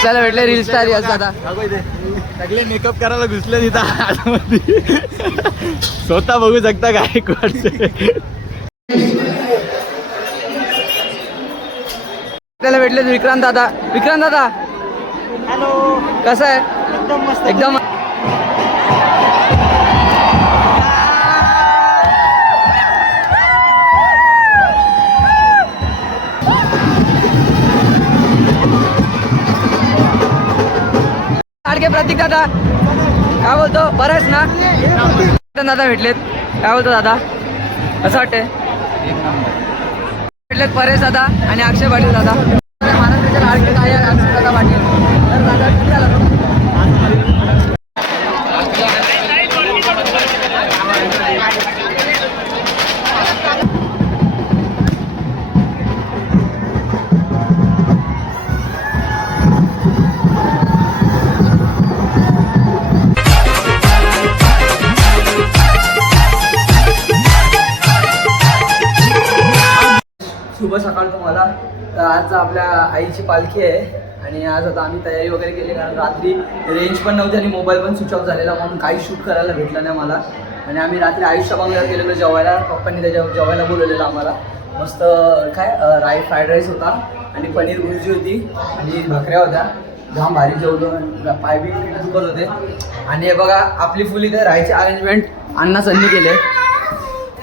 आपल्याला भेटले reel star यश दादा सगळे मेकअप करायला घुसले तिथं आतमध्ये. स्वतः बघू शकता काय आपल्याला भेटले विक्रांत दादा. विक्रांत दादा. हॅलो कसं आहे? एकदम मस्त. एकदम लाडके प्रतीक दादा. काय बोलतो? बरं आहेस ना? दादा भेटलेत. काय बोलतो दादा? कसं वाटतंय? भेटलेत परेश दादा आणि अक्षय पाटील दादा. महाराष्ट्राच्या लाडके काय अक्षय दादा पाटील. आपल्या आईची पालखी आहे. आणि आज आता आम्ही तयारी वगैरे केली कारण रात्री रेंज पण नव्हती आणि मोबाईल पण स्विच ऑफ झालेला म्हणून काही शूट करायला भेटलं नाही मला. आणि आम्ही रात्री आयुष्य बंगल्यावर गेलेलो जेवायला पप्पांनी त्याच्यावर जेवायला बोलवलेलं आम्हाला. मस्त काय राय राई फ्राईड राईस होता आणि पनीर भुर्जी होती आणि भाकऱ्या होत्या. जाम भारी जेवलो पाय बी दुखत होते. आणि हे बघा आपली फुली तर राहायची अरेंजमेंट अण्णा सन्नी केले.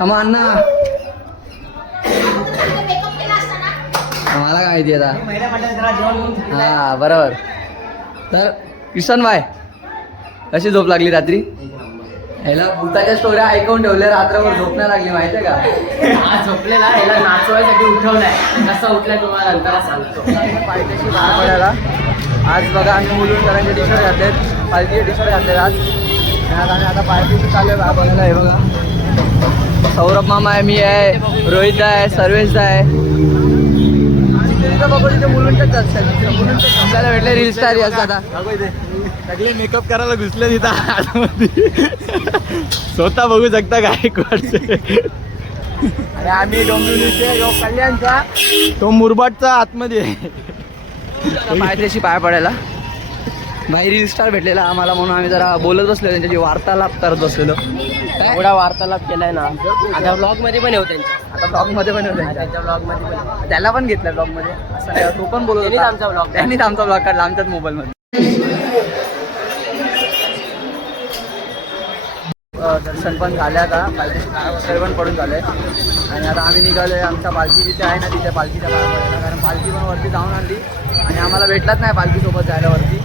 मग अण्णा. मला काय माहिती आता. हा बरोबर. तर किशन भाई कशी झोप लागली रात्री? ह्याला भूताच्या स्टोऱ्या ऐकून ठेवल्या रात्रभर झोप नाही लागली माहितीये का? आज झोपलेला. याला नाचवायसाठी उठवलाय. कसा उठलाय तुम्हाला नंतर सांगतो. पालखीची बाहेर पडायला. आज बघा आम्ही मुलून करांचे टी शर्ट घातलेत. पालखीचे टी शर्ट घातलेत आज. आणि आज आम्ही आता पालखीची चालू आहे बघायला हे बघा. सौरभ मामा आहे मी आहे रोहित आहे सर्वेश आहे तिथं बघू तिथे मुलुंडच असतात मुलुंडच आपल्याला भेटले रील स्टार दादा सगळे मेकअप करायला घुसले तिथं आतमध्ये. स्वतः बघू शकता काय आणि आम्ही डोंबिवलीचे कल्याणचा तो मुरबाडचा आतमध्ये. पायथ्याशी पाय पडायला. बाहेर रील स्टार भेटलेला आम्हाला म्हणून आम्ही जरा बोलत बसलो त्यांच्याशी वार्तालाप करत बसलेलो? एवढा वार्तालाप केलाय ना. आता ब्लॉगमध्ये पण येऊ त्यांच्या आता ब्लॉगमध्ये पण होते त्यांच्या ब्लॉगमध्ये पण त्याला पण घेतलं ब्लॉगमध्ये असं नाही, तो पण बोलत होता. आमचा त्यांनीच आमचा ब्लॉग काढला आमच्याच मोबाईल मध्ये अ, दर्शन पण झाले आता. वगैरे पण पडून झाले. आणि आता आम्ही निघालोय. आमच्या पालखी जिथे आहे ना तिथे पालखीच्या कारण पालखी पण वरती जाऊन आणली. आणि आम्हाला भेटलाच नाही पालखीसोबत जायला वरती.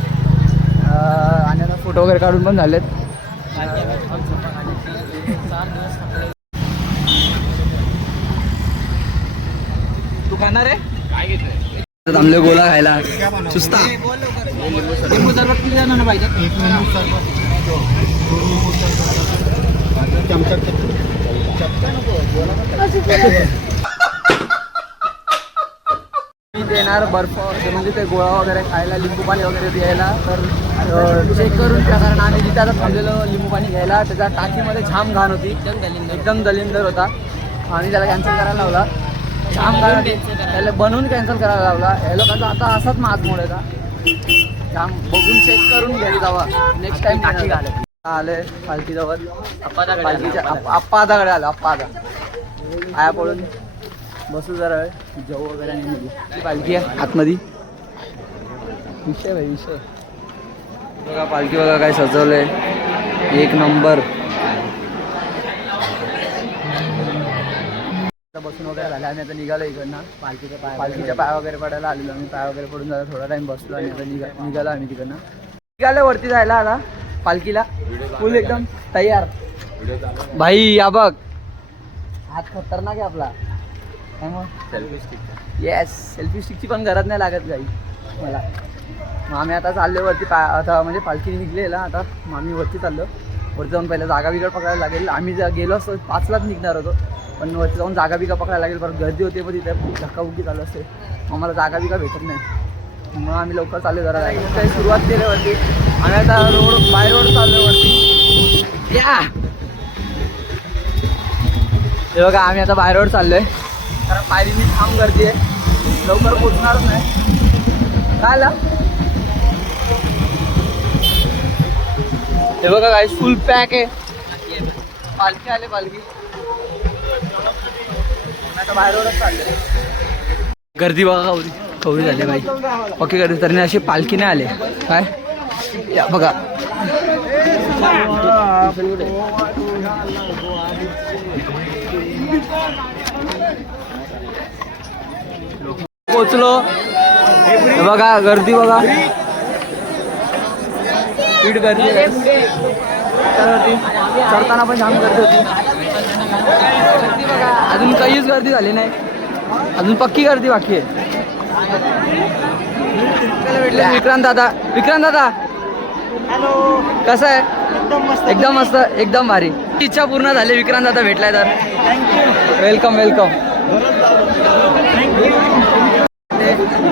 आणि आता फोटो वगैरे काढून पण झालेत तू खाणार आहे थांबले गोला खायला. सुस्ता. लिंबू सरबत किती जणांना पाहिजे मी देणार बर्फ म्हणजे ते गोळा वगैरे खायला लिंबू पाणी वगैरे द्यायला तर चेक करून त्या कारण आम्ही जिथे आता थांबलेलं लिंबू पाणी घ्यायला त्याच्या टाकीमध्ये छान घाण होती. एकदम दलिंदर. होता. आणि त्याला कॅन्सल करायला लावला. होती त्याला बनवून कॅन्सल करायला लावला. हे लोकांचा आता असाच मास मोड का? छान बघून चेक करून घ्यायला जावा नेक्स्ट टाइम टाकी घाले आले. पालखीजवळ पालखीच्या आप्पा- आदाकडे आलो आप्पा आदा आया पडून बसू जरा जेव वगैरे आणि पालखी आहे आतमध्ये. विषय भाई विषय बघा पालखी बघा काय सजवलंय. एक नंबर. बसून वगैरे झालं. आम्ही आता निघालो इकडनं. पालखीच्या पाय पालखीच्या पाय वगैरे पडायला आलेलो आम्ही. पाय वगैरे पडून झाला थोडा टाइम बसलो आणि आता निघा निघालो आम्ही तिकडनं. निघालो वरती जायला आता पालखीला. फुल एकदम तयार. भाई या बघ. हात खतरनाक आहे आपला. काय मग? येस सेल्फी स्टिकची पण गरज नाही लागत गाई मला. मग आम्ही आता चाललो वरती पा आता म्हणजे पालखी निघलेला. आता मग आम्ही वरती चाललो. वरती जाऊन पहिलं जागा बिगड पकडायला लागेल. आम्ही जर गेलो असतो पाचलाच निघणार होतो. पण वरती जाऊन जागा बिगा पकडायला लागेल. परत गर्दी होते पण तिथे धक्काबुक्की चालू असते आम्हाला जागा बिगा भेटत नाही. मग आम्ही लवकर चालू जरा काही सुरुवात केली वरती आम्ही आता रोड बाय रोड चाललो वरती या! हे बघा आम्ही आता बाय रोड चाललो आहे कारण पायरीनी थांब गर्दी आहे. लवकर पोचणारच नाही. काय हे बघा काय फुल पॅक आहे. पालखी आले पालखी. आता बाहेरवरच चालले गर्दी बघा कवरी कवरी झाली बाई. ओके गर्दी. तर अशी पालखी नाही आले. काय? या बघा. पोचलो. बघा गर्दी बघा. स्पीड गर्दी. चढतावरती. चढताना पण जाम गर्दी होती. अजून काहीच गर्दी झाली नाही. अजून पक्की गर्दी बाकी आहे. भेटले विक्रांत दादा. विक्रांत दादा. हॅलो. कसं आहे? एकदम मस्त. एकदम भारी. इच्छा पूर्ण झाली विक्रांत दादा भेटलाय तर. वेलकम वेलकम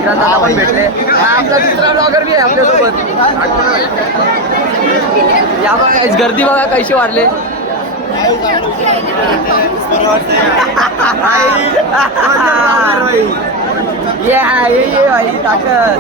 विक्रांत दादा पण भेटले आमचा दुसरा ब्लॉगर बी आहे आपल्यासोबत. या बघा guys, गर्दी बघा कैसे वाढले. ये ये ये भाई ताकद.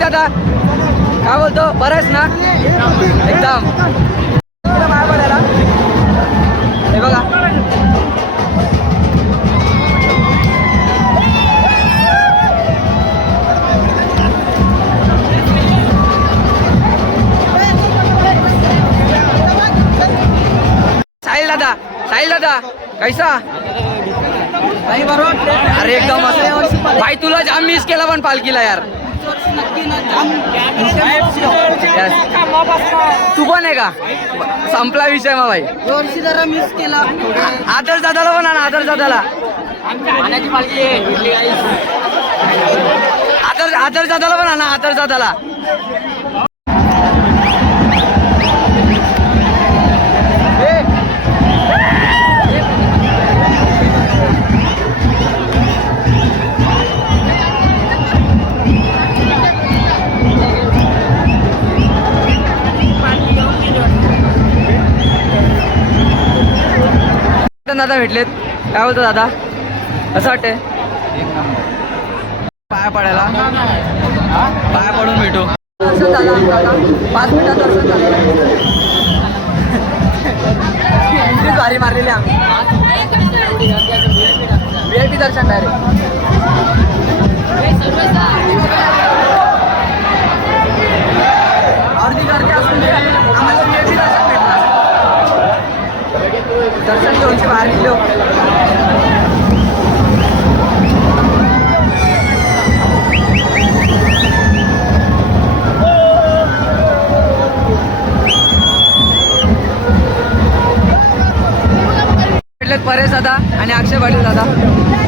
दादा. काय बोलतो? बरं आहेस ना? एकदम. तुला हे बघा. साहिल दादा साहिल दादा कैसा? अरे एकदम असं. भाई तुला जाम मिस केला पण पालखीला यार. तू पण आहे का? संपला विषय मग भाई. वर्षी जरा मिस केला आदर दादाला पण ना आदर दादाला. आदर आदर दादाला पण आणा आदर दादाला. दादा भेटलेत. काय बोलतो दादा? असं वाटतंय? पाया पडायला. पाया पडून भेटू. दर्शन झालं आमचं आता. पाच मिनिटात दर्शन झालेलं एंट्री भारी मारलेली आम्ही. व्ही आय पी दर्शन डायरेक्ट भेटलं दर्शन घेऊनची बाहेर निघलो भेटलेत दादा आणि अक्षय पाटील दादा.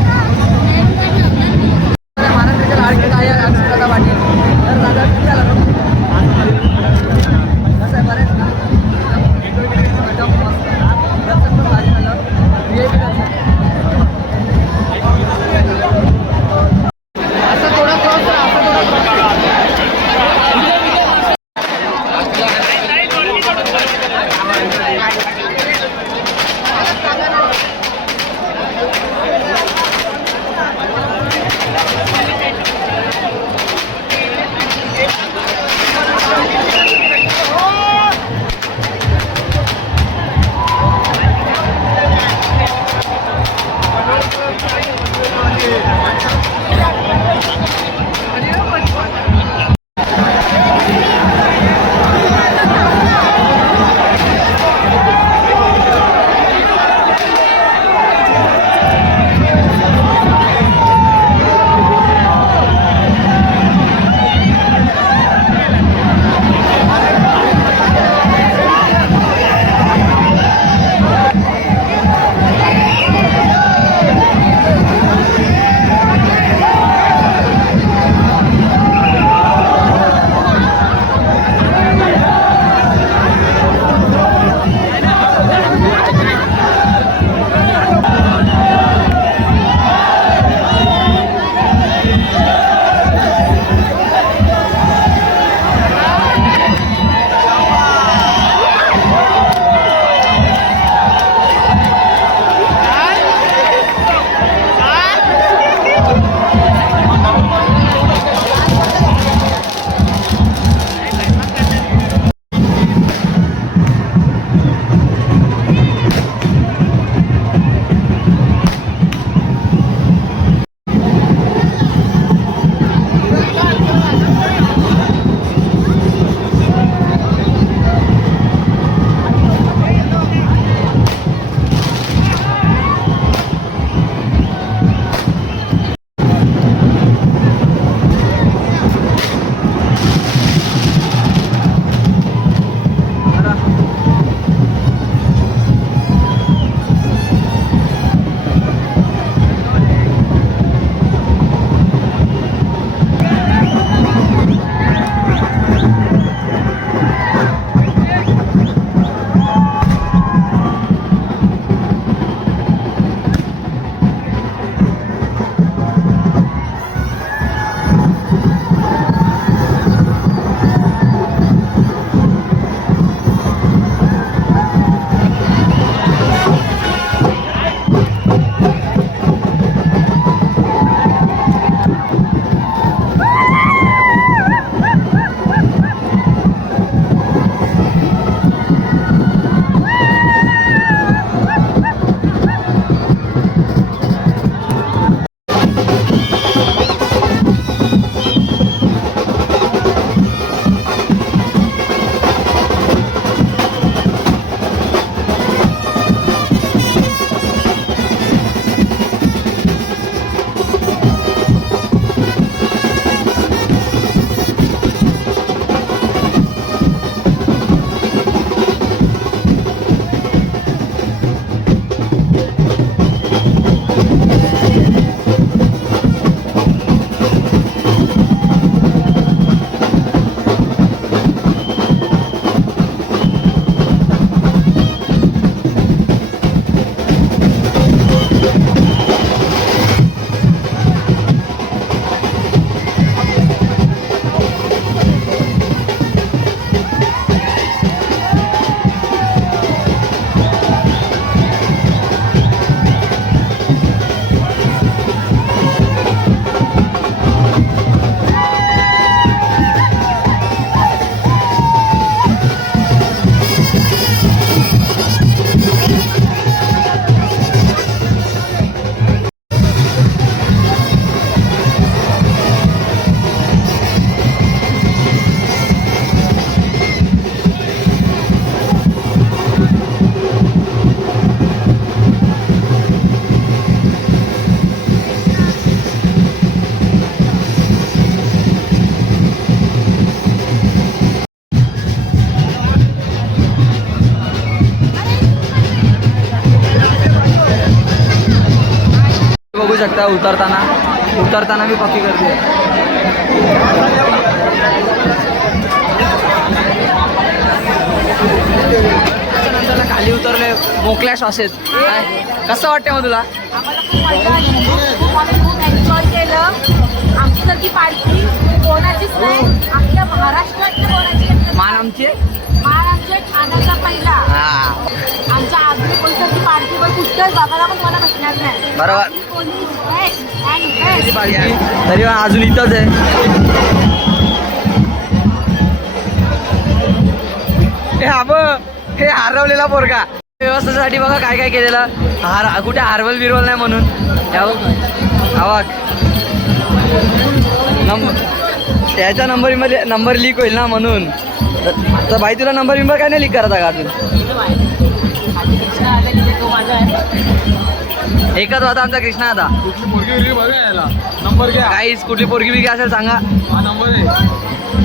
शकता उतरताना उतरताना मी पक्की करते. खाली उतरले मोकळ्या श्वासेत. काय? कसं वाटतं मग तुला. मान आमचे? आमच्या पोलिसांची पार्टी पण कुठल्याच बघायला पण मला बरोबर. तरी अजून इथंच आहे. हे हा हे हरवलेला पोरगा. व्यवस्थेसाठी बघा काय काय केलेलं. हार कुठे हारवल बिरवल नाही म्हणून. या नंबर त्याच्या नंबर नंबर लीक होईल ना म्हणून. तर भाई तुला नंबर बिंबर काय नाही लीक करत आहे का अजून? एकच होता आमचा कृष्णा आता. कुठली पोरगी बिरगी बघा याला नंबर घ्या. काहीच कुठली पोरगी बिगी असेल सांगा. हा नंबर आहे.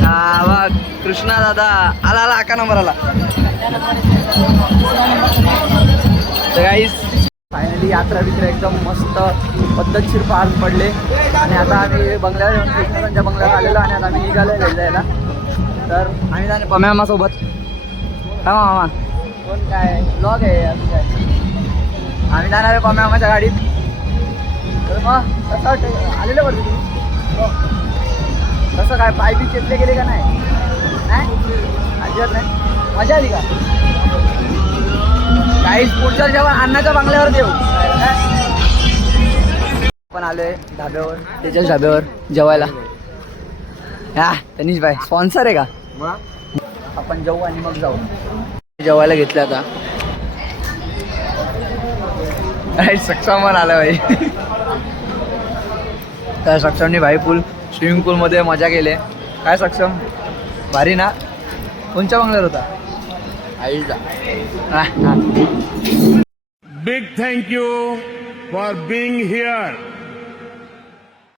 हा बघ कृष्णा दादा. आला आला अका नंबर आला. तर काहीच फायनली यात्रा बित्रा एकदम मस्त पद्धतशीर पार पडले. आणि आता आम्ही बंगल्यावर येऊन कृष्णाच्या बंगल्यावर आलेलो आणि आता आम्ही निघालो जायला तर आम्ही जाणे पम्या मामा सोबत हा मामा. कोण काय? ब्लॉग आहे असं काय? आम्ही जाणार आहे पम्या मामाच्या गाडीत. तर मग कसं वाटतं आलेलं वरती तुम्ही हो. कसं काय? पाय बी चेपले गेले का नाही? अजिबात नाही. मजा आली का? काहीच पुढच्या जेवण अन्नाच्या बांगल्यावर देऊ. आपण आलोय ढाब्यावर त्याच्याच ढाब्यावर जेवायला. हा तनिष भाई स्पॉन्सर आहे का? आपण जाऊ आणि मग जाऊ. जेवायला घेतलं आता. काय सक्षम आला भाई. त्या सक्षमने भाई पूल स्विमिंग पूलमध्ये मजा केली. काय सक्षम? भारी ना? कोणच्या बंगल्यावर होता? आईचा. हा, हा. Big thank you for being here.